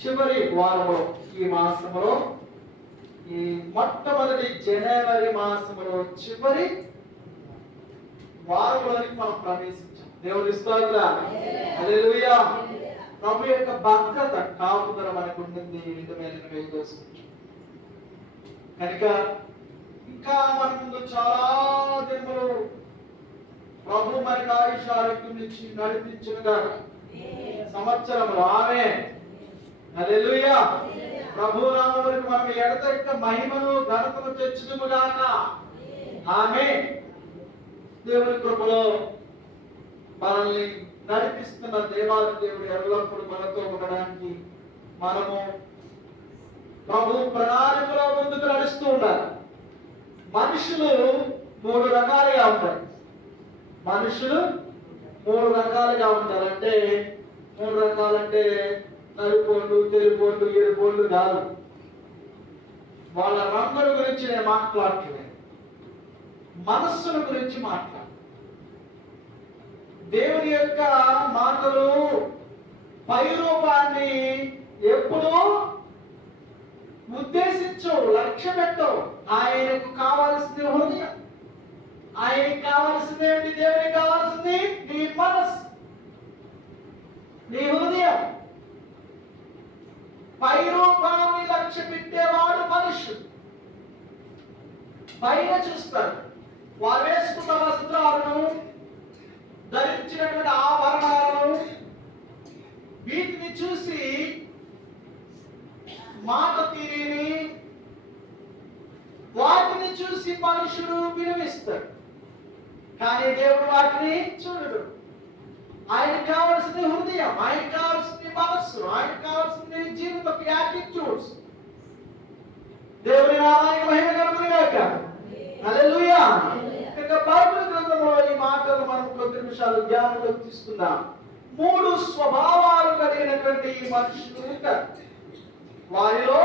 చివరి వారంలో ఈ మాసంలో ఈ మొట్టమొదటి జనవరి మాసంలో చివరి వారంలోనికి మనం ప్రవేశించాం. దేవుని స్తోత్రం. హల్లెలూయా. ప్రభు యొక్క భద్రత కాపుదల మనకు ఉండింది. నిజమైన కోసం కనుక ఇంకా మన ముందు చాలా దినములు ప్రభు మనకు ఆయుష్ ఆరోగ్యం నుంచి నడిపించునుగా సంవత్సరములు. ఆమేన్. హల్లెలూయా. ప్రభు నామమునకు మనం ఎడతెగక మహిమను ఘనతను తెచ్చుదుము గాక. ఆమేన్. దేవుని కృపలో మనల్ని నడిపిస్తున్న దేవాది దేవుడు ఎల్లప్పుడూ మనతో ఉండడానికి మనము ప్రభు ప్రణాళికలో ముందుకు నడుస్తూ ఉండాలి. మనుషులు మూడు రకాలుగా ఉంటారు. మనుషులు మూడు రకాలుగా ఉంటారు. అంటే మూడు రకాలంటే నలుపోళ్ళు, తెలుపోళ్ళు, ఎరుపోళ్ళు కాదు. వాళ్ళ రంగుల గురించి నేను మాట్లాడట్లేదు, మనస్సుల గురించి మాట్లాడు. దేవుని యొక్క మాటలు పై రూపాన్ని ఎప్పుడూ ఉద్దేశించవు, లక్ష్య పెట్టవు. ఆయనకు కావాల్సింది హృదయం. ఆయనకి కావాల్సింది ఏమిటి? దేవునికి కావాల్సింది నీ మనస్సు, నీ హృదయం. పై రూపాన్ని లక్ష్య పెట్టేవాడు మనుషుడు. పైన చూస్తాడు. వారు వేసుకున్న వస్త్రాలను, ధరించినటువంటి ఆభరణాలను, వీటిని చూసి మాట తీరిని వాటిని చూసి మనుషుడు విలువిస్తాడు. కానీ దేవుడు వాటిని చూడడు. ఆయనకు కావాల్సింది హృదయం, ఆయనకు కావాల్సింది మనస్సు, ఆయనకు కావాల్సింది జీవితపు యాటిట్యూడ్స్. దేవుని నామానికి మహిమ కలుగును గాక. హల్లెలూయా. ఇక బైబిల్ గ్రంథంలో ఈ మాటలు మనం కొద్ది నిమిషాలు ధ్యానంలోకి తీసుకుందాం. మూడు స్వభావాలు కలిగినటువంటి ఈ మనుషులు ఉంటారు. వారిలో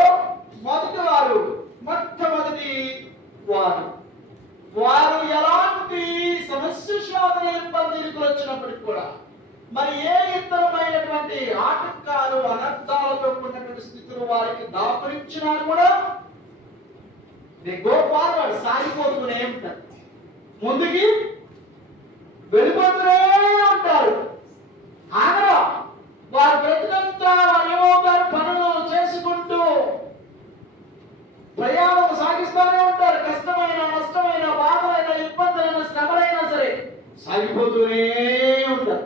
మొట్టమొదటి వారు ఎలాంటి సమస్య శోధన ఇబ్బందులకు వచ్చినప్పటికి కూడా, మరి ఏ ఇతరమైనటువంటి ఆటంకాలు అనర్థాలతో కూడినటువంటి స్థితులు వారికి దాపురించినా కూడా దే గో ఫార్వర్డ్, సాగిపోతూనే ఉంటారు, ముందుకి వెళ్ళిపోతూనే ఉంటారు. ఆగరా వారి బ్రతుకంతా వారేమో గారు పనులు చేసుకుంటూ ప్రయాణం సాగిస్తూనే ఉంటారు. కష్టమైన, నష్టమైన, బాధలైన, ఇబ్బందులైన, శ్రమలైనా సరే సాగిపోతూనే ఉంటారు.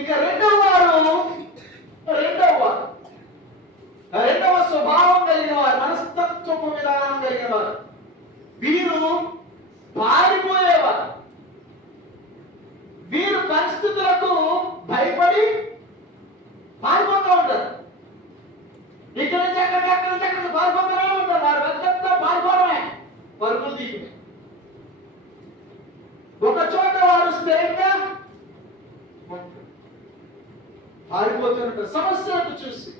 ఇక రెండవ స్వభావం కలిగిన వారు, మనస్తత్వపు విధానం కలిగిన వారు. వీరు పారిపోయేవారు. వీరు పరిస్థితులకు భయపడి పారిపోతూ ఉంటారు. ఇక్కడ నుంచి అక్కడికి పారిపోతూనే ఉంటారు. వారు బతుకంతా పారిపోవడమే, పరుగులు తీయడమే. ఒక చోట వారు స్థిరంగా పారిపోతుంటారు. సమస్యలను చూసి,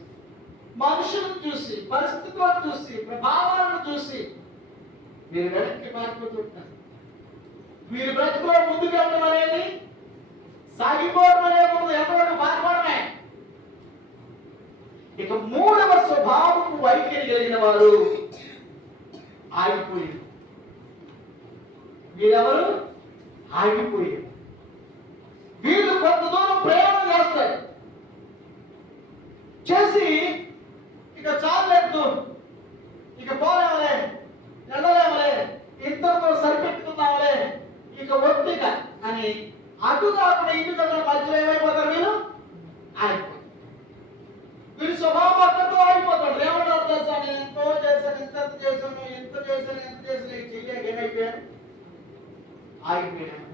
మనుషులను చూసి, పరిస్థితులను చూసి, ప్రభావాలను చూసి వీరు వెనక్కి పారిపోతుంటారు. వీరి బ్రతుకులో ముందుకు వెళ్ళడం అనేది, సాగిపోవడం అనేది ఎంతవరకు పారిపోవడమే. ఇక మూడవ స్వభావం వైఖరి కలిగిన వారు ఆగిపోయారు. వీరెవరు? ఆగిపోయారు. వీళ్ళు కొంత దూరం ప్రయాణం చేస్తారు. చేసి ఇక చాలేదు, ఇక పోలేమలే, వెళ్ళలేమలే, ఇద్దరితో సరిపెట్టుకుందామలే, ఇక ఒత్తిక అని అటు కాకుండా ఇటు కాకుండా మధ్యలో ఏమైపోతారు? వీళ్ళు ఆగిపోతారు. వీరి స్వభావం అక్కడితో ఆగిపోతాడు. ఏమంటారు తెలుసా? నేను ఎంతో చేశాను, ఎంత చేశాను చెయ్యక ఏమైపోయాను? ఆగిపోయాను.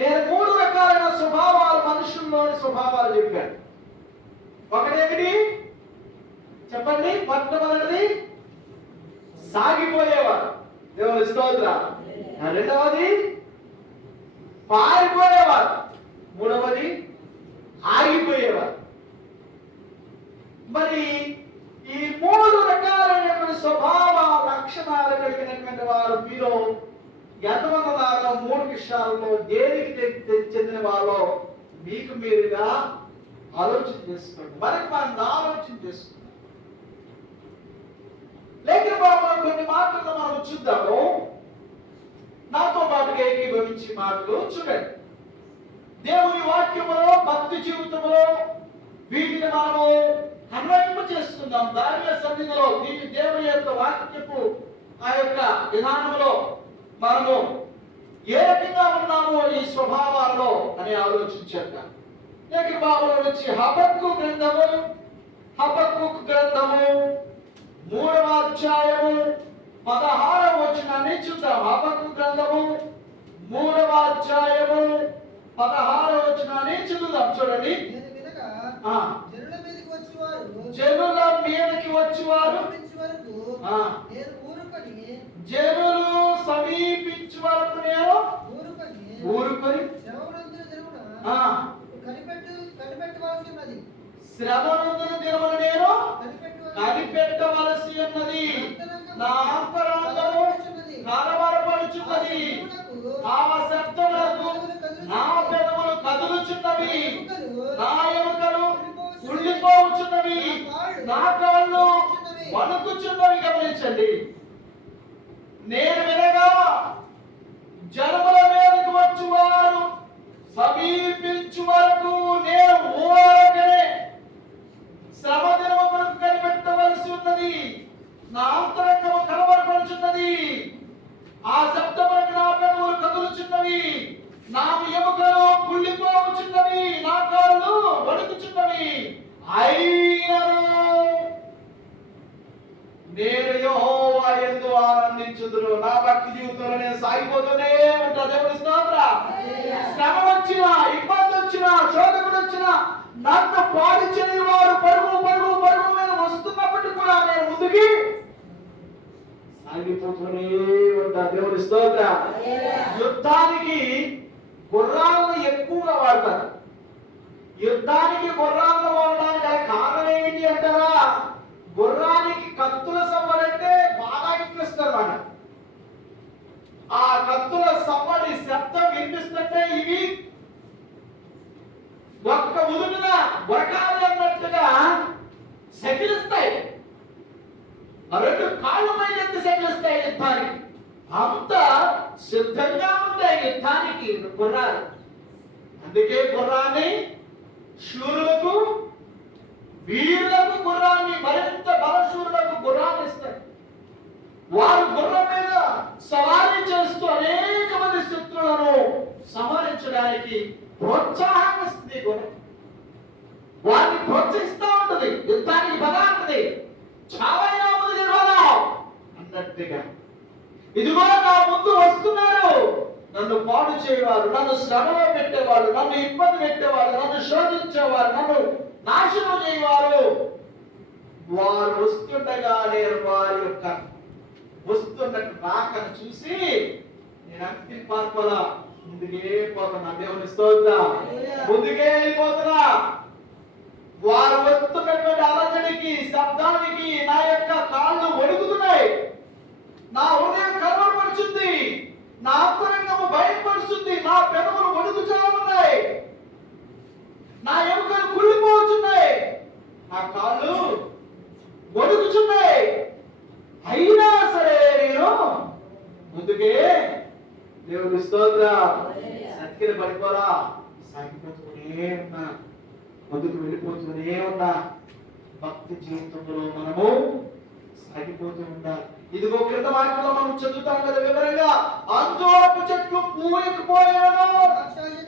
నేను మూడు రకాలైన స్వభావాలు, మనుషుల్లోని స్వభావాలు చెప్పాను. ఒకటేమిటి చెప్పండి? మొట్టమొదటిది సాగిపోయేవారు. దేవుని స్తోత్రం. రెండవది పారిపోయేవారు. మూడవది ఆగిపోయేవారు. మరి ఈ మూడు రకాలైనటువంటి స్వభావ లక్షణాలు కలిగినటువంటి వారు మీలో ఎంతమంది దాకా మూడు విషయాల్లో దేనికి చెందిన వారో మీకు మీరుగా ఆలోచన చేసుకోండి. మనకి మనం ఆలోచన చేసుకుందాం. లేఖన భాగంలో కొన్ని మాటలు మనం చూద్దాము. నాతో పాటుగా ఏకీభవించి మాటలు చూడండి. దేవుని వాక్యములో, భక్తి జీవితంలో వీటిని మనము అన్వయింప చేసుకుందాం. దానిల సన్నిధిలో దీని దేవుని యొక్క వాక్యపు ఆ యొక్క విధానంలో మనము ఏ రకంగా ఉన్నామో ఈ స్వభావాల్లో అని ఆలోచించాక లేఖన భాగంలో నుంచి హబక్కూకు గ్రంథము 3వ అధ్యాయము 16వ వచనాన్ని చూద్దాం. హబక్కూకు గ్రంథము 3వ అధ్యాయము 16వ వచనాన్ని చదువుదాం. చూడండి. జనుల మీదకి వచ్చేవారు జనులు సమీపించు వరకు నేను ఊరుకొని శ్రమనందున దినములు నేను కనిపెట్టవలసి ఉన్నది. నా అంతరంగము కలవరపడుచున్నది. ఆ శబ్దములకు నా పెదవులు కదులుచున్నవి. నా ఎముకలు ఉళ్ళిపోవచ్చున్నవి. నా కాళ్ళు వణుకుచున్నవి. గమనించండి. నేను వినగా జనముల మీదకు వచ్చువారు సమీపించు వరకు నేను ఊరకనే శ్రమ దినములకు కనిపెట్టవలసి ఉన్నది. నా అంతరంగము కలవరపడుచున్నది. ఆ శబ్దములకు నా పెదవులు కదులుచున్నవి. నా ఎముకలు కుళ్ళిపోవచ్చున్నవి. నా కాళ్ళు వణుకుచున్నవి. అయినను నేను యెహోవా యందు ఆనందించుదును. నా భక్తి జీవితంలో నేను సాగిపోతూనే ఉంటా. దేవుని స్తోత్రం. శ్రమ వచ్చినా, ఇబ్బంది వచ్చినా, శోధకుడు వచ్చినా నన్ను పాడు చేయవారు పరుగు మీద వస్తున్నప్పటికీ కూడా నేను ముందుకి సాగిపోతూనే ఉంటా. దేవుని స్తోత్రం. యుద్ధానికి గుర్రాలను ఎక్కువగా వాడతారు. యుద్ధానికి గుర్రాలను వాడడానికి కారణం ఏంటి అంటారా? గుర్రానికి కత్తుల సవ్వడంటే బాగా ఇప్పిస్తారు అన్నమాట. ఆ కత్తుల సవ్వడి శబ్దం వినిపిస్తుంటే ఇవి ఒక్క ఉదుటిన గురకాలు అన్నట్టుగా శకిలిస్తాయి. రెండు కాళ్ళు పైకెత్తి శకిలిస్తాయి యుద్ధానికి. అంత సిద్ధంగా ఉంటాయి యుద్ధానికి గుర్రాలు. అందుకే గుర్రాన్ని శూరులకు, వీరులకు గుర్రాన్ని, మరింత బలశూరులకు గుర్రాన్ని ఇస్తారు. వారు గుర్రం మీద సవారీ చేస్తూ అనేక మంది శత్రువులను సంహరించడానికి ప్రోత్సాహాన్ని ఇస్తుంది. గుర్రం వారిని ప్రోత్సహిస్తూ ఉంటుంది. యుద్ధానికి బలా ఉంటుంది. చావైనా ముందు నిర్వహణ అన్నట్టుగా ఇదిగో నా ముందు వస్తున్నారు. నన్ను పాడు చేయవారు, నన్ను శ్రమలో పెట్టేవారు, నన్ను ఇబ్బంది పెట్టేవారు, నన్ను శోధించేవారు, నన్ను నాశనం చేయవారు. వారు వస్తుండగా నేను వారి యొక్క వస్తున్న రాకను చూసి నేను అంతిని పార్పలా ముందుకే పోతున్నా. దేవుని స్తోత్రం. ముందుకే వెళ్ళిపోతున్నా. వారు వస్తున్నటువంటి అలజడికి, శబ్దానికి నా యొక్క కాళ్ళు వణుకుతున్నాయి. నా హృదయం కలవరపడుతుంది. నా అంతరంగము భయపడుతుంది. నా పెదవులు వణుకుతూ ఉన్నాయి. నా ఎముకలు కుళ్ళిపోతున్నాయి. నా కాళ్ళు వణుకుతున్నాయి. అయినా సరే నేను ముందుకే దేవుని స్తోత్రం సత్కిల పడిపోరా సాగిపోతూనే ఉన్నా. ముందుకు వెళ్ళిపోతూనే ఉన్నా. భక్తి జీవితంలో మనము సాగిపోతూ ఉండాలి. ఇదిగో క్రింద వాక్యంలో మనం చదువుతాం కదా వివరంగా. అంజూరపు చెట్లు పూయకపోయినను,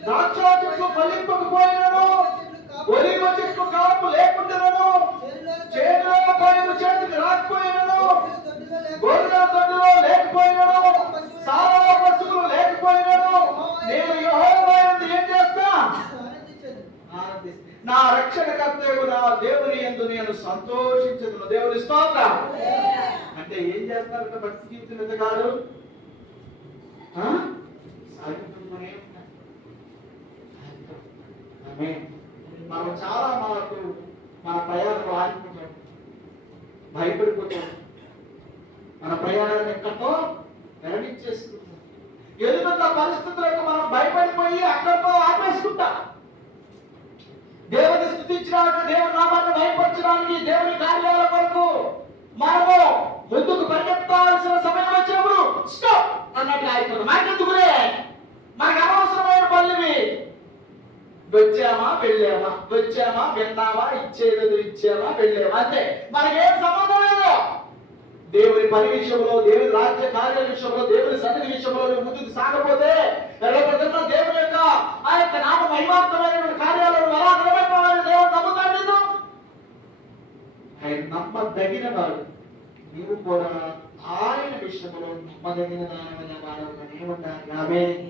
ద్రాక్ష చెట్లు ఫలింపకపోయినను, ఒలివ చెట్లు కాపు లేకుండాను, చేనులో పైరు చేతికి రాకపోయినను, గొర్రెల దొడ్డిలో లేకపోయినను, సారా పశువులు లేకపోయినను, నేను యెహోవా యందు ఏం చేస్తా? నా రక్షణకర్తయగు నా దేవుని యందు నేను సంతోషించదును. దేవుని స్తోత్రం. అంటే ఏం చేస్తారంటే భక్తి జీవితం ఎంత కాదు మనం చాలా మనకు మన ప్రయాణం ఆగిపోతాం, భయపడిపోతాం. మన ప్రయాణాన్ని ఎక్కడితో వెరడించేసుకుంటాం. ఎదుగుతున్న పరిస్థితులకు మనం భయపడిపోయి అక్కడితో ఆపేసుకుంటాం. కాక దేవుని నామాన్ని భయపరచడానికి, దేవుని కార్యాల కొరకు మనము ముందుకు పరిగెత్తాల్సిన సమయం వచ్చినప్పుడు స్టాప్ అన్నట్టు అయిపోతుంది. మనకెందుకులే, మనకు అనవసరమైన పనులు. వచ్చామా వెళ్ళామా, వచ్చామా విన్నామా, ఇచ్చేది ఇచ్చామా వెళ్ళామా, అంతే. మనకేం సంబంధం లేదు. దేవుని పని విషయంలో, దేవుని రాజ్య కార్యాల విషయంలో, దేవుని సన్నిధి విషయంలో ముందుకు సాగపోతే దేవుని యొక్క ఆ యొక్క నామ మహిమాత్మమైన కార్యాలను ఎలా నిలబెట్టాలని దేవుడు నమ్ముతాడు. నిన్ను ఆయన నమ్మదగిన వాడు. నీవు కూడా ఆయన విషయంలో నమ్మదగిన వాడగానే ఉండాలి. ఆమేన్.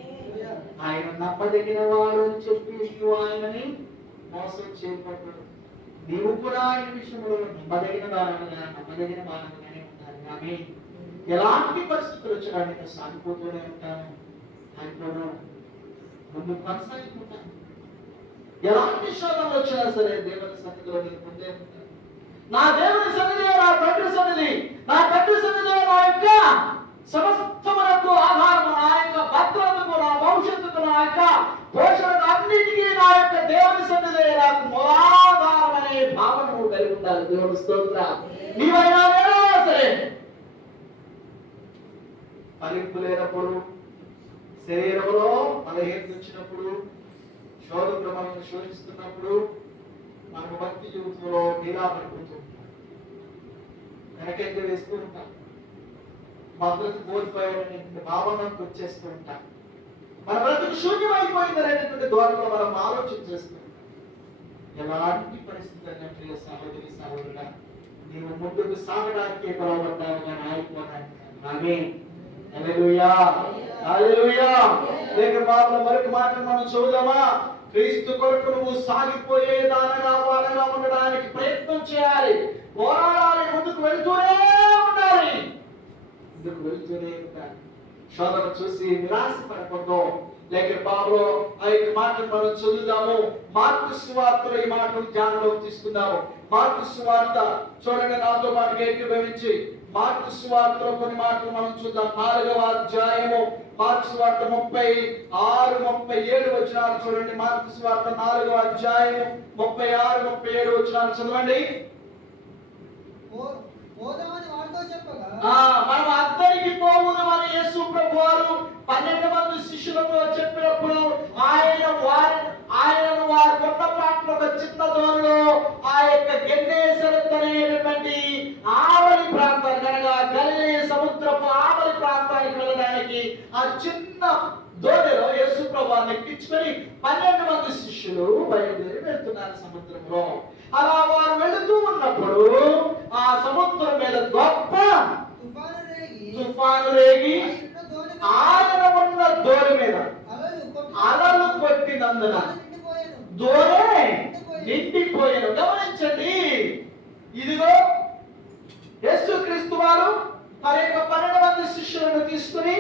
ఆయన నమ్మదగిన వాడు అని చెప్పి నీవు ఆయనని మోసం చేయకూడదు. నీవు కూడా ఆయన విషయంలో నమ్మదగిన వాడగానే ఉండాలి. ఆమేన్. ఎలాంటి పరిస్థితులు వచ్చినా నేను సాగిపోతూనే ఉంటాను, ఆయనలో ముందు కొనసాగిపోతాను. ఎలాంటి శోధనలు వచ్చినా సరే దేవుని సన్నిధిలో నేను ముందే ఉంటాను. నా దేవుని సన్నిధి నా తండ్రి సన్నిధి, నా తండ్రి సన్నిధి నా యొక్క సమస్తమునకు ఆధారము, నా యొక్క భద్రతకు, నా భవిష్యత్తుకు, నా యొక్క పోషణకు, అన్నిటికీ నా యొక్క దేవుని సన్నిధి నాకు మూలాధారం అనే భావన నువ్వు కలిగి ఉండాలి. దేవుని స్తోత్రం. నీవైనా సరే ఫలింపు లేనప్పుడు, శరీరంలో బలహీనత వచ్చినప్పుడు, శోధకులు మనల్ని శోధిస్తున్నప్పుడు మనకు భక్తి జీవితంలో నీలాపడిపోతూ ఉంటాం, వెనకెంక వేస్తూ ఉంటాం, భద్రత కోల్పోయారనే భావనకు వచ్చేస్తూ ఉంటాం, మన బ్రతుకు శూన్యమైపోయిందనేటువంటి ధోరణిలో మనం ఆలోచన చేస్తూ ఉంటాం. ఎలాంటి పరిస్థితి అన్నట్టు సహోదరి సహోదరుడా, నీవు ముందుకు సాగడానికి పిలువబడ్డావు కానీ ఆగిపోవడానికి. ఆమేన్. హల్లెలూయా, హల్లెలూయా. లేఖన భాగంలో మరొక మాట మనం చూద్దామా? క్రీస్తు కొరకు నువ్వు సాగిపోయే వాడగా ఉండడానికి ప్రయత్నం చేయాలి, పోరాడాలి, ముందుకు వెళ్తూనే ఉండాలి. శోధన చూసి నిరాశపడకూడదు. లేఖన భాగంలో ఆ యొక్క మాటను మనం చదువుదాము. మార్కు సువార్తలో ఈ మాటను ధ్యానంలోకి తీసుకుందాము. మార్కు సువార్త చూడండి, నాతో పాటు ఏకీభవించి మార్కు సువార్తలో కొన్ని మాటలు మనం చూద్దాం. 4వ అధ్యాయము మార్కు సువార్త 36, 37 వచనాలు చూడండి. మార్కు సువార్త 4వ అధ్యాయము 36, 37 వచనాలు చదవండి. మనం అందరికి పోవుదామని యేసు ప్రభువారు 12 మంది శిష్యులతో చెప్పినప్పుడు ఆయనను వారు కొత్త పాటలో ఒక చిన్న దూరంలో ఆ యొక్క గెన్నేసరత్ అనేటువంటి ఆవలి ప్రాంతానికి, అనగా గలిలయ సముద్రపు ఆవలి ప్రాంతానికి వెళ్ళడానికి ఆ చిన్న దోణిలో యేసు ప్రభువారిని ఎక్కించుకొని 12 మంది శిష్యులు బయలుదేరి వెళ్తున్నారు సముద్రంలో. అలా వారు వెళుతూ ఉన్నప్పుడు ఆ సముద్రం మీద గొప్ప తుఫాను రేగి ఆయన ఉన్న దోణి మీద అలలు కొట్టినందున దోణి నిండిపోయాను. గమనించండి, ఇదిగో యేసుక్రీస్తు వారు తన యొక్క 12 మంది శిష్యులను తీసుకుని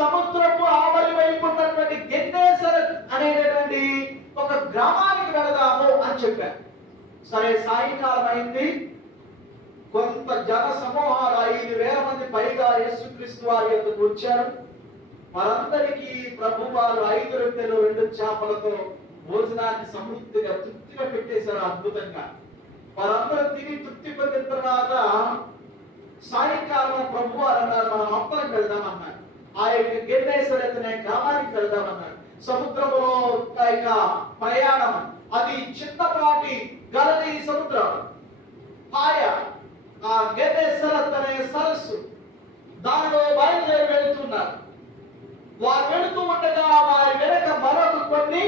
సముద్రపు ఆవలి వైపు ఉన్నటువంటి గెన్నేసరత్ అనేటటువంటి ఒక గ్రామానికి వెళదాము అని చెప్పారు. సరే, సాయంకాలం అయింది. కొంత జన సమూహాలు 5,000 మంది పైగా యేసుక్రీస్తు వారి యొద్దకు వచ్చారు. వారందరికీ ప్రభు వారు 5 రొట్టెలు 2 చేపలతో భోజనాన్ని సమృద్ధిగా తృప్తిగా పెట్టేశారు. అద్భుతంగా వారందరూ తిని తృప్తి పొందిన తర్వాత సాయంకాలం ప్రభు వారు అన్నారు, మనం అప్పలకు వెళ్దామన్నారు. ఆ యొక్క గెన్నేసరత్ అనే గ్రామానికి వెళ్దామన్నారు. సముద్రంలో యొక్క ప్రయాణం, అది చిన్నపాటి గలిలయ సముద్రం, హాయ ఆ గెన్నేసరత్ అనే సరస్సు, దానిలో బయలుదేరి వెళుతున్నారు. వారు వెళుతూ ఉండగా వారి వెనక మరొక కొన్ని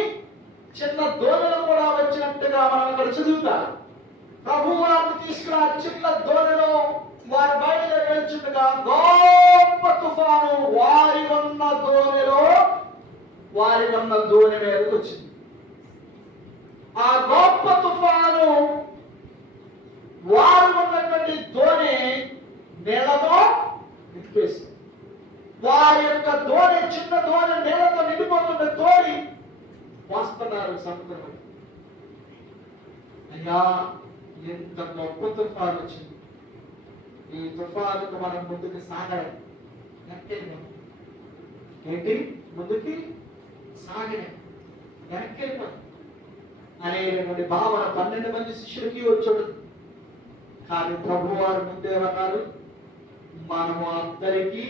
చిన్న దోణులు కూడా వచ్చినట్టుగా మనం అక్కడ చదువుతారు. ప్రభు వారిని తీసుకున్న చిన్న దోణిలో వారు బయలుదేరి వెళ్తుండగా గొప్ప తుఫాను వారి ఉన్న దోణి మీదకి వచ్చింది. ఆ గొప్ప తుఫాను వారు ఉన్నటువంటి దోణి నీళ్లతో నింపేసింది. వారి యొక్క దోణి, చిన్న దోణి నీళ్లతో నిండిపోతున్న దోణి వస్తున్నారు సముద్రం. అయ్యా, ఎంత గొప్ప తుఫాను వచ్చింది. ఈ తుఫానుకు మనం ముందుకు సాగడం ఏంటి, ముందుకి సాగడం వెనక్కి అనేటువంటి అనేటువంటి భావన 12 మంది శిష్యులకి వచ్చాడు. కానీ ప్రభు వారు ముందేమన్నారు? మనము అందరికీ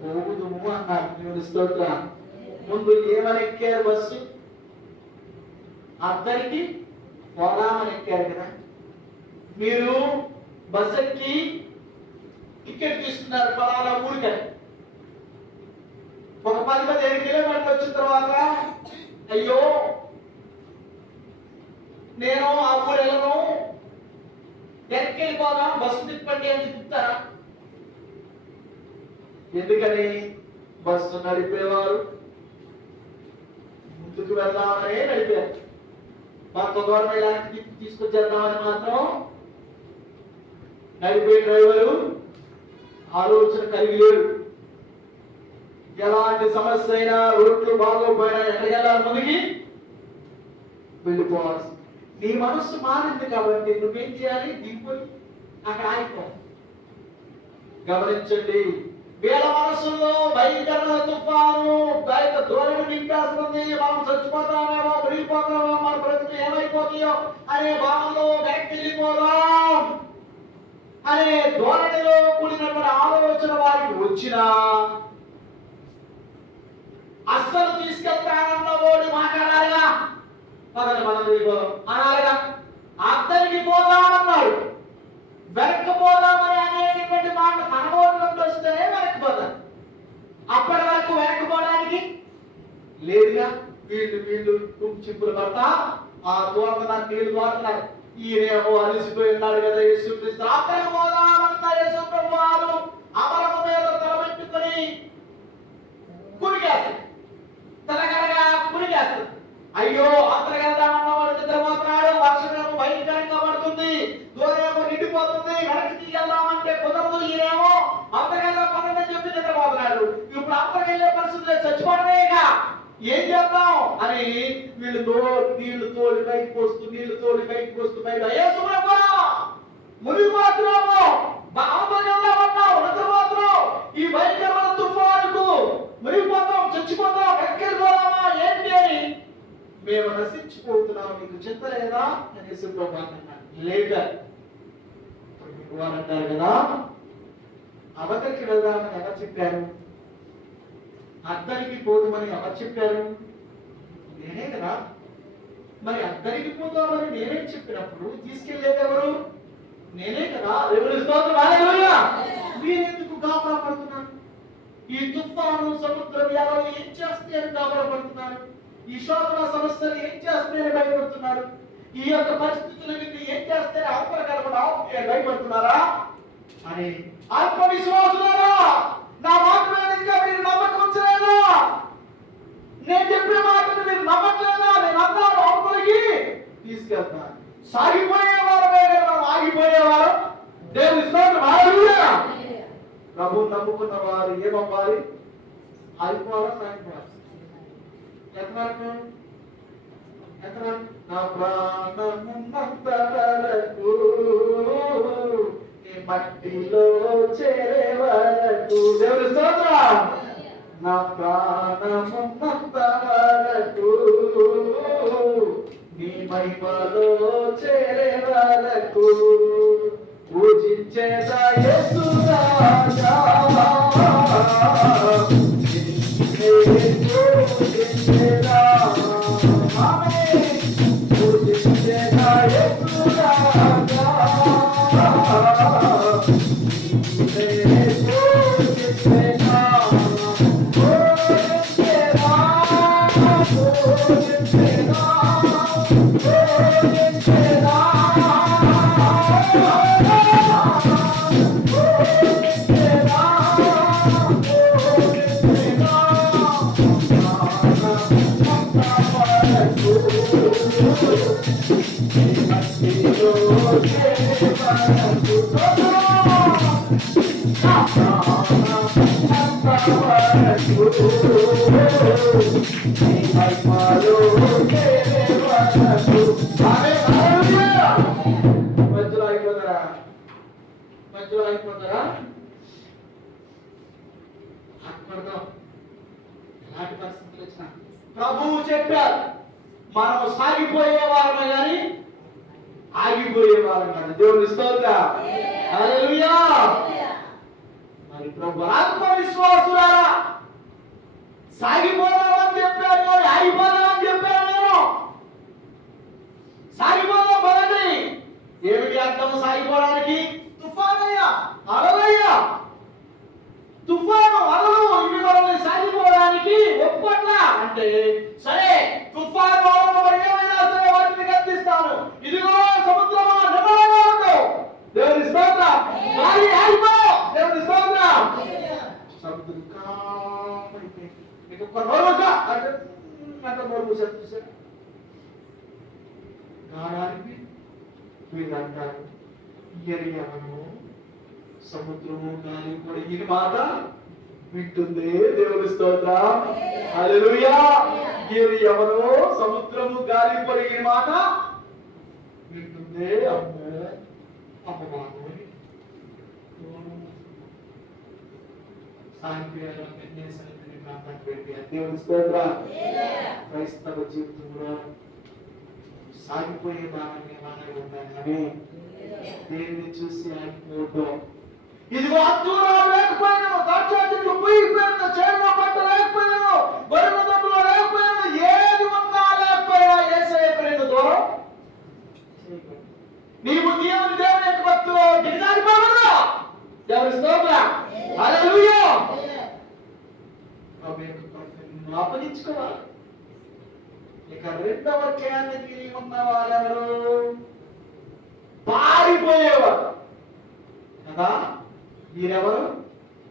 పోగుదుము అన్నారు. దేవుని స్తోత్రం. ముందు ఏమని ఎక్కారు? బస్సు అందరికీ పోదామని ఎక్కారు కదా. మీరు బస్ ఎక్కి టికెట్ తీసుకున్నారు పలానా ఊరికని. ఒక 10-15 కిలోమీటర్లు వచ్చిన తర్వాత అయ్యో నేను ఆ ఊరు వెళ్ళను, వెనక్కి వెళ్ళిపోదాం, బస్సు తిప్పండి అని చెప్తారా? ఎందుకని? బస్సు నడిపేవారు ముందుకు వెళ్దామనే నడిపారు. కొంత దూరం ఇలాంటి తీసుకొచ్చేద్దామని మాత్రం నడిపే డ్రైవరు ఆలోచన కలిగి లేడు. ఎలాంటి సమస్య అయినా, రోడ్లు బాగోపోయినా ఎక్కడికి వెళ్ళాలి? ముందుకి వెళ్ళిపోవాలి. నీ మనస్సు మారింది కాబట్టి నువ్వేం చేయాలి? దిగిపోయి అక్కడ ఆగిపో. గమనించండి, వీళ్ళ మనస్సులో భయంకరమైన తుఫాను బయట ధోరణి నింపేస్తుంది. మనం చచ్చిపోతామేమో, మునిగిపోతామో, మన బ్రతుకు ఏమైపోతాయో అనే భావంలో వెనక్కి వెళ్ళిపోదాం అనే ధోరణిలో కూడినటువంటి ఆలోచన వారికి వచ్చినా అస్సలు తీసుకెళ్తానన్న ఓడి మాట్లాడాలిగా. పదండి మనం వెళ్ళిపోదాం అనాలిగా. అందరికి పోదామన్నాడు. వెనక్కి పోదామని అనేటువంటి మాట తన నోట్లోకి వస్తేనే వెనక్కి పోతారు. అప్పటి వరకు వెనక్కి పోవడానికి లేదుగా. వీళ్ళు చిప్పులు పడతా ఆ తోట నీళ్లు తోడుతున్నారు. ఈయనేమో అలిసిపోయి ఉన్నాడు కదా. యేసుక్రీస్తు అక్కడికి పోదామన్న యేసు ప్రభు వారు అమరము మీద తలబెట్టుకొని కురిగేస్తారు. తలగడగా కురిగేస్తారు. అయ్యో అక్కడికి వెళ్దామన్నవాడు నిద్రపోతున్నాడు. వర్షమేమో భయంకరంగా పడుతుంది, దూరేమో నిండిపోతుంది. వెనక్కి తీసుకెళ్దామంటే కుదరదు. ఈయనేమో అంతకెళ్ళా పనులని చెప్పి నిద్రపోతున్నాడు. ఇప్పుడు అంతకెళ్ళే పరిస్థితుల్లో చచ్చిపోవడమేగా, ఏం చేద్దాం అని వీళ్ళు నీళ్లు తోడి పైకి పోస్తూ బయట మునిగిపోతున్నాము, బాధపడ్డావు, నిద్రపోతున్నావు, ఈ భయంకరమైన తుఫానుకు మునిగిపోతాం, చచ్చిపోతాం, ఎక్కడిపోదామా ఏంటి అని మేము నశించిపోతున్నాం, నీకు చింత లేదా అని లేక అంటారు కదా. అవతలికి వెళ్దామని ఎవరు చెప్పారు? అద్దరికి పోదామని ఎవరు చెప్పారు? నేనే కదా. మరి అద్దరికి పోదామని నేనే చెప్పినప్పుడు తీసుకెళ్లేది ఎవరు? నేనే కదా. మీరెందుకు గాబరా పడుతున్నారు? ఈ తుఫాను, సముద్రం ఎలా ఏం చేస్తే అని గాబరా పడుతున్నారు? ఈ శోధన సమస్యలు ఏం చేస్తే భయపడుతున్నారు? ఈ యొక్క పరిస్థితులకి ఏం చేస్తే అవతల భయపడుతున్నారా అని అల్ప విశ్వాసులారా, నా మాట మీద ఇంకా మీరు నమ్మకం ఉంచలేదా? నేను చెప్పే మాటను మీరు నమ్మట్లేదా? నేను అన్నాను అవతలకి తీసుకెళ్తాను. సాగిపోయేవారు ఆగిపోయేవారు దేవుని స్తోత్రం. హల్లెలూయా. ప్రభువు నమ్ముకున్న వారు ఏమవ్వాలి? ఆగిపోవాలా? సాగిపోవాలి. ఎంతవరకు? నా ప్రాణమున్నంత వరకు, మట్టిలో చేరే వరకు, దేవుని స్తోత్రం. నా ప్రాణమున్నంత వరకు, నీ మహిమలో చేరే వరకు, పూజించేదా యేసు రాజా, పూజించేదా మధ్యలో అయిపోతారా? ఎలాంటి పరిస్థితులు వచ్చినా ప్రభువు చెప్పారు, మనము సాగిపోయే వారమే కానీ ఆగిపోయే వారం కాదు. దేవుని స్తోత్రం. హల్లెలూయా. మరి ప్రభు ఆత్మవిశ్వాసులారా, సాగిపోదామని చెప్పాను కానీ ఆగిపోదామని చెప్పాను నేను. సాగిపోదాం పదండి. ఏమిటి అర్థం సాగిపోవడానికి? తుఫానయ్యా, అలలయ్యా, తుఫాను అలలు ఇవి మనల్ని సాగిపోవడానికి ఒప్పట్లా అంటే, సరే తుఫాను అలలు మరి ఏమైనా సరే వాటిని గద్దిస్తాను. ఇదిగో సముద్రమా నిమ్మలంగా ఉండు. దేవుని స్తోత్రం. గాలి ఆగిపో. దేవుని స్తోత్రం. సముద్రం కామైపోయింది. మీకు ఒక్క రోజుగా అంటే నోరు చూసారు. గాలి వీళ్ళంటారు ఎరియమను సముద్రము గాలి కూడా ఈ మాట వింటుంది. దేవుని స్తోత్రం. హల్లెలూయా. ఎరియమను సముద్రము గాలి కూడా ఈ మాట వింటుంది. అమ్మవారు దేవుని స్తోత్రం. క్రైస్తవ జీవితంలో సాగిపోయే భాగాన్ని ఏమైనా ఉండాలి. దేవుని చూసి ఆగిపోవద్దు. ఇదిగో అద్భుతాలు లేకపోయినాము, ద్రాక్ష చెట్లు పోయిపోయినా, చేమ పంట లేకపోయినాము, గొర్రెల దొడ్డులో లేకపోయినా, ఏది ఉన్నా లేకపోయినా యేసయ్య ప్రేమ దూరం నీవు దేవుని యొక్క భక్తులు దిగజారిపోకూడదు. దేవుని స్తోత్రం. హల్లెలూయా. ప్రభు యొక్క భక్తులను ఆపదించుకోవాలి. ఇక రెండవ కేటగిరీ ఉన్న వారెవరు? పారిపోయేవారు కదా. మీరెవరు?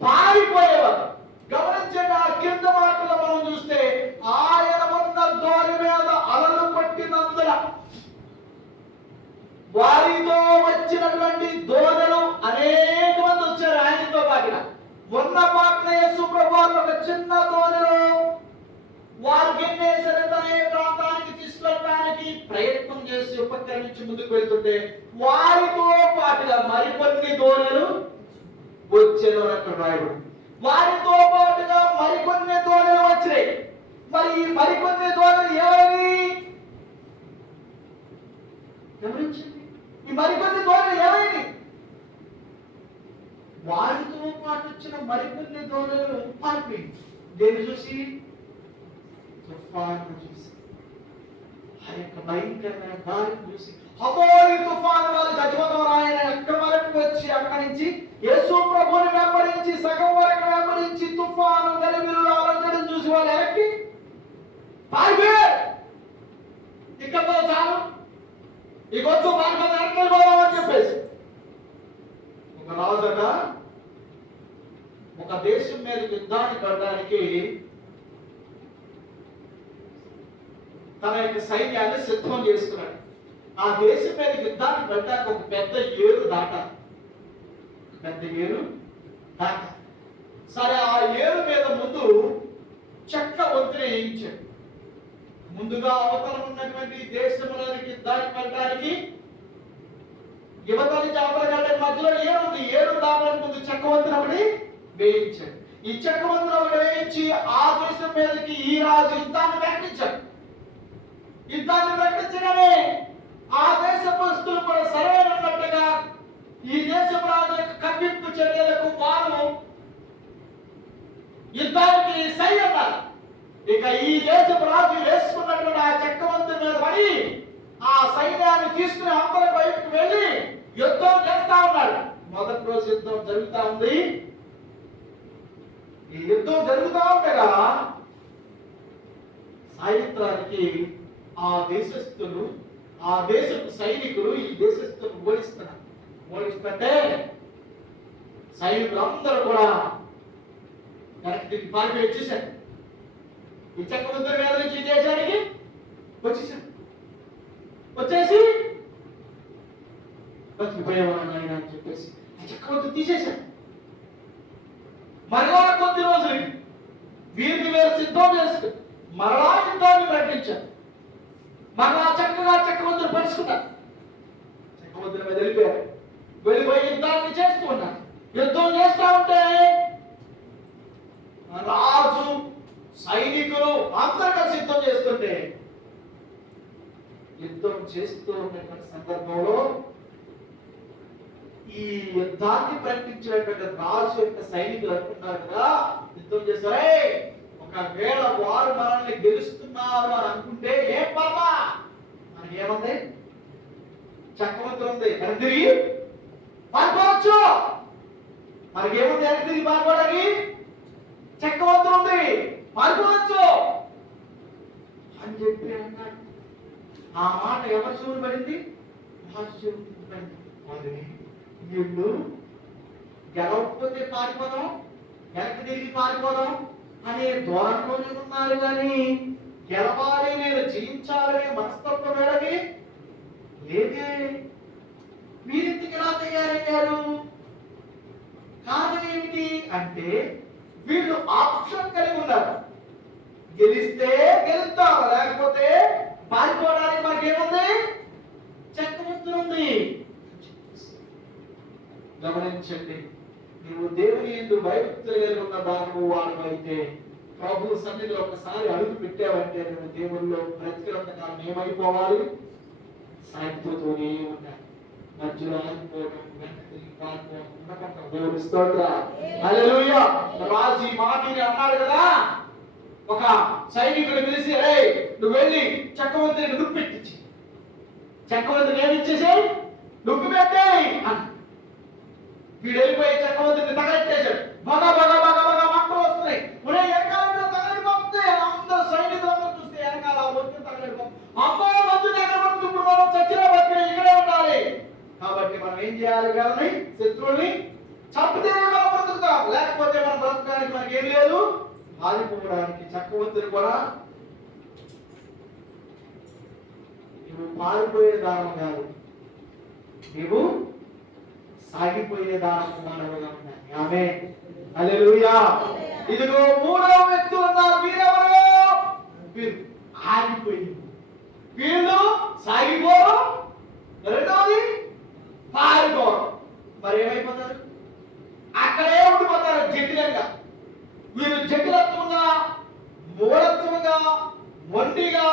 పారిపోయేవారు. గమనించండి, ఆ కింద మాటలో మనం చూస్తే ఆయన ఉన్న దోణి మీద అలలు పట్టినందున వారితో వచ్చినటువంటి దోణలు అనేక మంది వచ్చారు. ఆయనతో పాటుగా ఉన్న పాటన యేసు ప్రభువు ఒక చిన్న దోణిలో వారు గెన్నేసరతనే ప్రాంతానికి తీసుకెళ్ళడానికి ప్రయత్నం చేసి ఉపక్రమించి ముందుకు వెళ్తుంటే వారితో పాటుగా మరికొన్ని దోణులు వచ్చేదో అక్కడ రాయబడి, వారితో పాటుగా మరికొన్ని దోణులు వచ్చాయి. మరి ఈ మరికొన్ని దోణులు ఎవరించింది? ఈ మరికొన్ని దోణులు ఏమైంది? వారితో పాటు వచ్చిన మరికొన్ని దోణులు పారిపోయింది. దేని చూసి? తుఫాను చూసి, ఆ యొక్క భయంకరమైన గాలిని చూసి, అమోరి తుఫాను వాళ్ళు చచ్చిపోతాం ఆయన ఎక్కడ వరకు వచ్చి అక్కడి నుంచి యేసు ప్రభువుని వెంబడించి సగం వరకు వెంబడించి తుఫాను గలిబిలు ఆలోచన చూసి వాళ్ళు ఎక్కి పారిపోయారు. ఇక్కడతో చాలు, ఈ గొంతు పారిపోతే ఎక్కడిపోదామని చెప్పేసి ఒక రాజుగా ఒక దేశం మీద యుద్ధాన్ని పడడానికి తన యొక్క సైన్యాన్ని సిద్ధం చేసుకున్నాడు. ఆ దేశం మీద యుద్ధాన్ని పడ్డాక ఒక పెద్ద ఏరు దాటాలి. సరే, ఆ ఏరు మీద ముందు చెక్క వంతెన వేయించాడు. ముందుగా అవతల ఉన్నటువంటి దేశంలోనికి యుద్ధాన్ని పడడానికి యువతల చేపల గడ్డ మధ్యలో ఏరు ఉంది. ఏరు దాటడానికి ముందు చెక్క వంతెన ఒకటి వేయించాడు. ఈ చెక్క వంతెన ఒకటి వేయించి ఆ దేశం మీదకి ఈ రాజు యుద్ధాన్ని ప్రకటించాడు. యుద్ధాన్ని ప్రకటించగానే ఆ దేశస్తులు కూడా సరైనట్టుగా ఈ దేశపు రాజు యొక్క కవ్వింపు చర్యలకు వారు యుద్ధానికి సై అన్నారు. ఇక ఈ దేశపు రాజు వేసుకున్నటువంటి ఆ చక్రవర్తి మీద పడి ఆ సైన్యాన్ని తీసుకుని అవతల వైపుకి వెళ్ళి యుద్ధం చేస్తా ఉన్నాడు. మొదటి రోజు యుద్ధం జరుగుతా ఉంది. ఈ యుద్ధం జరుగుతా ఉండగా సాయంత్రానికి ఆ దేశస్థులు, ఆ దేశపు సైనికులు ఈ దేశస్థులు ఓడిస్తున్నారు. ఓడిస్తుంటే సైనికులు అందరూ కూడా వెనక్కి పారిపోయి వచ్చేసారు. ఈ చక్రవర్తి మీద నుంచి ఈ దేశానికి వచ్చేసారు. వచ్చేసి బతికిపోయేవాడు ఆయన అని చెప్పేసి ఆ చక్రవర్తి తీసేశారు. మరలా కొద్ది రోజులు వీరిని వేరు సిద్ధం చేసుకుని మరలా యుద్ధాన్ని ప్రకటించారు. మరలా చక్కగా చక్రవర్తులు పరుచుకున్నారు. చక్రవర్తుల మీద వెళ్ళిపోయారు. వెళ్ళిపోయి యుద్ధాన్ని చేస్తూ ఉన్నారు. యుద్ధం చేస్తూ ఉంటే రాజు సైనికులు అందరూ కలిసి యుద్ధం చేస్తుంటే యుద్ధం చేస్తూ ఉన్నటువంటి సందర్భంలో ఈ యుద్ధాన్ని ప్రకటించినటువంటి రాజు యొక్క సైనికులు అనుకున్నారు కదా, యుద్ధం చేస్తారే ఒకవేళ వారు మనల్ని గెలుస్తున్నారు అని అనుకుంటే ఏం పర్వా, మనకేముంది, చక్రవర్తి ఉంది, వెనక తిరిగి పారిపోవచ్చు, మనకేముంది వెనక తిరిగి పారిపోవడానికి, చక్రవర్తి ఉంది, పారిపోవచ్చు అని చెప్పి అన్నాడు. ఆ మాట ఎవరి చెవులు పడింది? రాజు చెవులు పడింది. వీళ్ళు గెలవకపోతే పారిపోదాం, వెనక తిరిగి పారిపోదాం అనే ధోరణిలోనే ఉన్నారు కానీ గెలవాలి, నేను జయించాలనే మనస్తత్వం వేడని లేదే. వీరింటికి ఎలా తయారయ్యారు? కారణం ఏమిటి అంటే వీళ్ళు ఆప్షన్ కలిగి ఉన్నారు. గెలిస్తే గెలుస్తాం, లేకపోతే పారిపోవడానికి మనకేముంది, చక్రవర్తి ఉంది. గమనించండి, నువ్వు దేవుని యందు భయభక్తులు కలిగి ఉన్న దానివు వాడవైతే ప్రభు సన్నిధిలో ఒకసారి అడుగు పెట్టావంటే నువ్వు దేవుల్లో బ్రతికినంతకాలం ఏమైపోవాలి, సాగిపోతూనే ఉండాలి. మధ్యలో ఆగిపోవడం, వెనక తిరిగి పారిపోవడం ఉండకుండా దేవుని స్తోత్రం. హల్లెలూయా. రాజు ఈ మాటని అన్నాడు కదా, ఒక సైనికుడు పిలిచి నువ్వు వెళ్ళి చక్రవర్తిని నువ్వు పెట్టించి, చక్రవర్తిని ఏమిచ్చేసి నువ్వు పెట్టేయి అని. వీడు వెళ్ళిపోయి చక్రవర్తిని తగలెట్టేశాడు. బగ బగ బగ బగ మంటలు వస్తున్నాయి. ఒరే వెనకాలంటే తగలడిపోతే అందరూ సైనికులందరూ చూస్తే వెనకాల వచ్చి తగలడిపోతుంది. అమ్మో వద్దు తగలబడుతుంది, ఇప్పుడు మనం చచ్చినా బతికినా ఇక్కడే ఉండాలి. కాబట్టి మనం ఏం చేయాలి? కానీ శత్రువుల్ని చంపితేనే మనం బ్రతుకుతాం, లేకపోతే మనం బ్రతకడానికి మనకి ఏం లేదు, పారిపోవడానికి. చక్రవర్తిని కూడా నువ్వు పారిపోయే దానం కాదు, నీవు సాగిపోయే దానం మానవుగా ఉండాలి. ఆమేన్, హల్లెలూయా. ఇదిగో మూడవ వ్యక్తులు ఉన్నారు. వీరెవరు? వీరు ఆగిపోయి, వీళ్ళు సాగిపోరు, రెండవది పారిపోరు. మరి ఏమైపోతారు? అక్కడే ఉండిపోతారు జటిలంగా. వీరు జటిలత్వంగా, మూఢత్వంగా, మొండిగా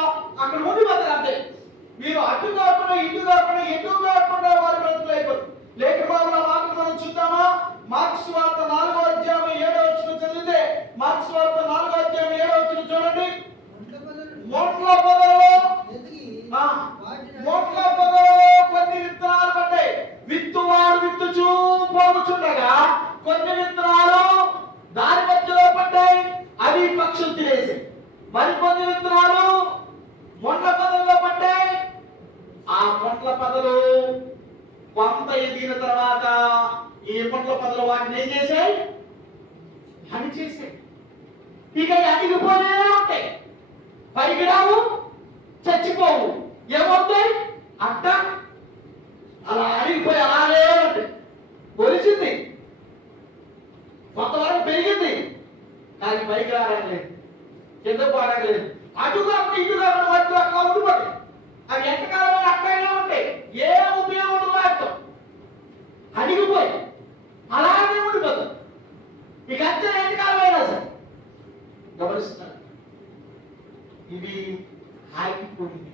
అక్కడ ఉండిపోతారు అంతే. వీరు అటు కాకుండా ఇటు కాకుండా ఎటు కాకుండా వారి బ్రతుకులు అయిపోతారు. లేఖనాల మాటలు మనం చూద్దామా? మార్క్స్ వార్త 4వ అధ్యాయం 7వ వచనం చదివితే, మార్క్స్ వార్త 4వ అధ్యాయం 7వ వచనం చూడండి. మొట్ల పొదలో కొన్ని విత్తనాలు పడ్డాయి. విత్తువాడు విత్తుచూ పోగుచుండగా కొన్ని విత్తనాలు దారి మధ్యలో పడ్డాయి, అవి పక్షులు తినేసాయి. మరికొన్ని విత్తనాలు మొండ్ల పొదల్లో పడ్డాయి. ఆ మొండ్ల పొదలు కొంత ఎదిగిన తర్వాత ఈ మొండ్ల పొదలు వాటిని ఏం చేశాయి? పని చేశాయి. ఇక అడిగిపోనే ఉంటాయి, పైకి రావు, చచ్చిపోవు. ఏమవుతాయి? అట్ట అలా అడిగిపోయి అలాగే ఉంటాయి. కొలిసింది, కొంతవరకు పెరిగింది, కానీ పైకి రాలేదు, కింద పోరలేదు. అటు కాకుండా ఇటు కాకుండా మధ్యలో అట్లా ఉండిపోతాయి. అవి ఎంతకాలం అట్టగా ఉంటాయి, ఏ ఉపయోగం ఉండదు. అడిగిపోయి అలాగే ఉండిపోతాయి. ఇక అంతే ఎంతకాలం అయినా సరే. గమనిస్తున్నారు, ఇవి ఆగిపోయింది.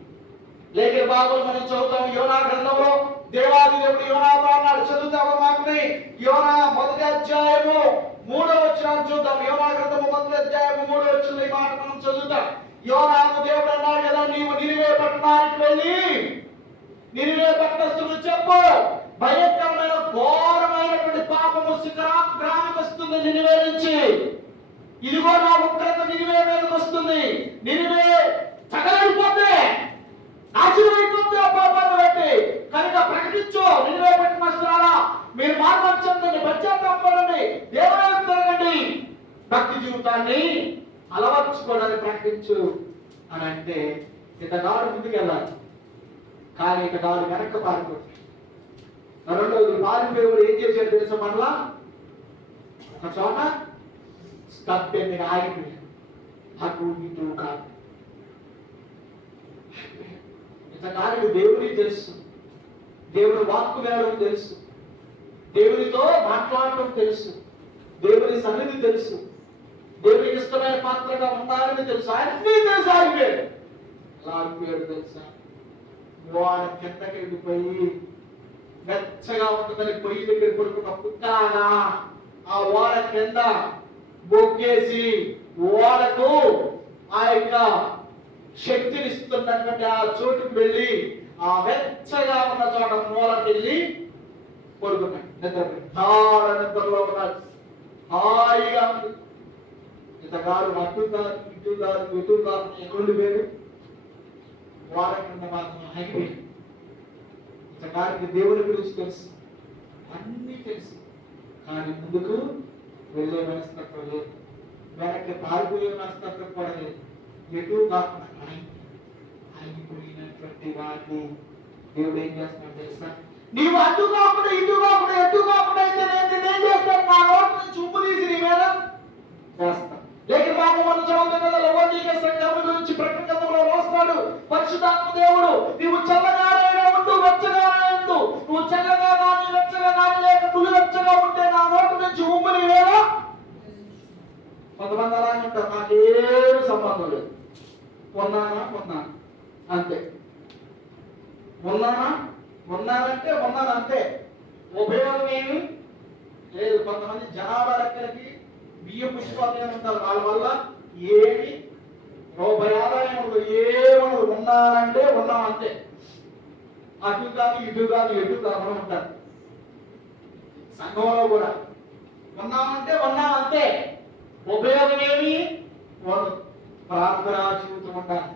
లేఖన భాగంలో మనం చదువుతాం. యోనా గ్రంథంలో దేవాది దేవుడు యోనాతో అన్నాడు. చదువుతాము మాకుని యోనా 1వ అధ్యాయము 3వ వచనం చూద్దాం. యోనా గ్రంథము 1వ అధ్యాయము 3వ వచనం ఈ మాట మనం చదువుతాం. యోనాను దేవుడు అన్నాడు కదా, నీవు నినివే పట్టణానికి వెళ్ళి నినివే పట్టణస్తులకు చెప్పు, భయంకరమైన ఘోరమైనటువంటి పాపము శిఖరాగ్రానికి వస్తుంది నినివే నుంచి. ఇదిగో నా ఉగ్రత నినివే మీదకి వస్తుంది. నినివే తగలడిపోతే, నాశనం అయిపోతే ఆ పాపాన్ని బట్టి. కనుక ప్రకటించు, నినివే పట్టణస్తులారా, మీరు మార్గం చెందండి, పశ్చాత్తాపడండి, దేవుని తిరగండి, భక్తి జీవితాన్ని అలవర్చుకోవడానికి ప్రకటించు అని అంటే ఇతగాడు ముందుకు వెళ్ళాలి, కానీ ఇతగాడు వెనక్కి పారిపోతుంది. రెండవది పారిపోయేవాడు ఏం చేశాడు తెలుసా? మరలా ఒక చోట స్తబ్దం ఆగిపోయాడు. అటు ఇటు కాదు. ఇతగాడికి దేవుని తెలుసు, దేవుని వాక్కు వేయడం తెలుసు, దేవునితో మాట్లాడటం తెలుసు, దేవుని సన్నిధి తెలుసు, దేవునికి ఇష్టమైన పాత్రగా ఉండాలని తెలుసు. అన్నీ తెలుసు. ఆగిపోయాడు. ఎలా ఆగిపోయాడు తెలుసా? ఓడ కిందకి వెళ్ళిపోయి వెచ్చగా ఉంటుందని పొయ్యి దగ్గర కొడుకున్న కుక్కలాగా ఆ ఓడ కింద బొక్కేసి ఓడకు ఆ యొక్క శక్తిని ఇస్తున్నటువంటి ఆ చోటుకు వెళ్ళి ఆ వెచ్చగా ఉన్న చోట మూలకి వెళ్ళి పడుకున్నాయి. నిద్రలో ఉన్నాడు, హాయిగా ఉంది. ఇతగాడు అటు కాదు ఇటు కాదు ఇటు కాదు ఎటువంటి పేరు ఓడ కింద మాత్రం ఆగిపోయింది. ఇతగాడికి దేవుని గురించి తెలుసు, అన్నీ తెలుసు, కానీ ముందుకు వెళ్ళే మనస్తత్వం లేదు, వెనక్కి పారిపోయే మనస్తత్వం కూడా లేదు. ఎటు కాకుండా ఆగిపోయినటువంటి వాడిని దేవుడు ఏం చేస్తాడు తెలుసా? నీవు అటు కాకుండా ఇటు కాకుండా ఎటు కాకుండా అయితే నేనేం చేస్తాను? నా నోటి నుంచి ఉమ్ము తీసి నీ మీద చేస్తాను. లేక బాబు మన చదువుతున్న లవోదీయ సంఘం గురించి ప్రకటన గ్రంథంలో రాస్తాడు పరిశుద్ధాత్మ దేవుడు, నీవు చల్లగానే ఉండు వెచ్చగానే ఉండు, నువ్వు చల్లగా కానీ వెచ్చగా కానీ లేక నువ్వు వెచ్చగా ఉంటే నా నోటి నుంచి ఉమ్ము నీ మీద. కొంతమంది అలాగే ఉంటారు, నాకేం సంబంధం లేదు, ఉన్నానా అంతే, ఉన్నానంటే ఉన్నాను అంతే, ఉపయోగం ఏమి లేదు. కొంతమంది జనాభా లెక్కలకి బియ్యం పుష్పాలు ఉంటారు, వాళ్ళ వల్ల ఏమి రూపాయి ఆదాయం ఉండదు, ఏమనదు. ఉన్నానంటే ఉన్నాం అంతే, అటు కాదు ఇటు కాదు ఎటు కాకుండా ఉంటారు. సంఘంలో కూడా ఉన్నామంటే ఉన్నాం అంతే, ఉపయోగం ఏమి ఉండదు. ప్రార్థనా జీవితం ఉండాలి,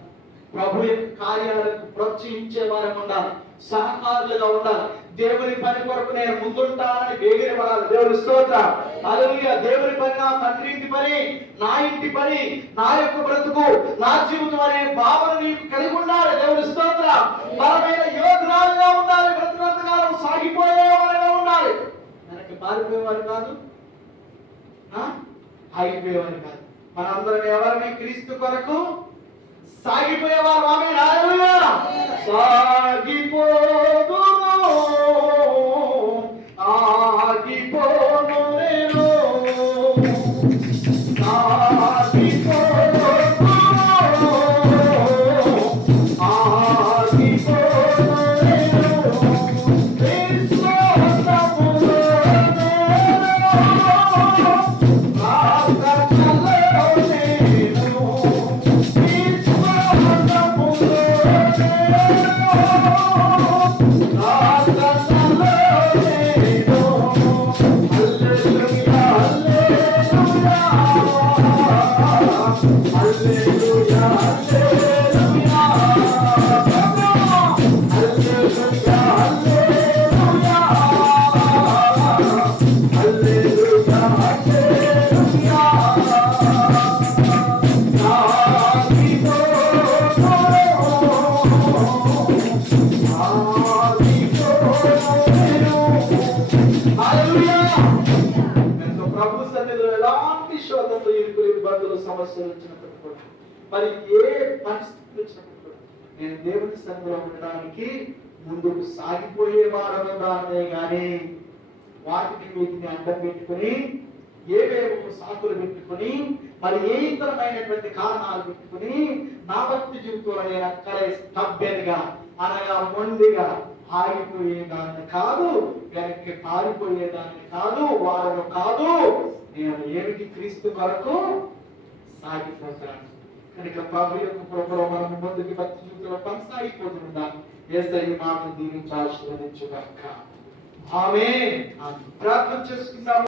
ప్రభు యొక్క కార్యాలకు ప్రోత్సహించే వారు ఉండాలి, సహకారులుగా ఉండాలి. దేవుని పని కొరకు నేను ముందుంటానని వేగిరపడాలి. దేవుని స్తోత్రం, హల్లెలూయా. దేవుని పని నా తండ్రి ఇంటి పని, నా ఇంటి పని, నా యొక్క బ్రతుకు, నా జీవితం అనే భావన నీకు కలిగి ఉండాలి. దేవుని స్తోత్రం. బలమైన యోధురాలుగా ఉండాలి, బ్రతుకంతకాలం సాగిపోయేవారుగా ఉండాలి. మనకి పారిపోయేవారు కాదు, ఆగిపోయేవారు కాదు. మనందరం ఎవరిని క్రీస్తు కొరకు సాగిపోయేవారు. ఆమె సాగిపోదు ఆగిపోను నేను, ప్రభు సన్నిధిలో ఎలాంటి శోధనలు ఇరుకులు ఇబ్బందులు సమస్యలు వచ్చినప్పుడు కూడా, మరి ఏ పరిస్థితులు వచ్చినప్పుడు కూడా నేను దేవుని సన్నిధిలో ఉండడానికి ముందుకు సాగిపోయేవాడను దాన్నే గాని వాటిని వీటిని అడ్డం పెట్టుకుని ఏవేవో సాకులు పెట్టుకుని మరి ఏ ఇతరమైనటువంటి కారణాలు పెట్టుకుని నా భక్తి జీవితంలో నేను అక్కడే స్టబ్బెన్గా అనగా మొండిగా ఆగిపోయేదాన్ని కాదు, వెనక్కి పారిపోయేదాన్ని కాదు, వాడను కాదు, నేను ఏమిటి క్రీస్తు వరకు సాగిపోతాను. కనుక ప్రభు యొక్క కృపలో మనం ముందుకి భక్తి జీవితంలో కొనసాగిపోతుందాం. యేసయ్య మాట దీవించి ఆశీర్వదించుగాక. ఆమేన్. ప్రార్థన చేసుకుందాం.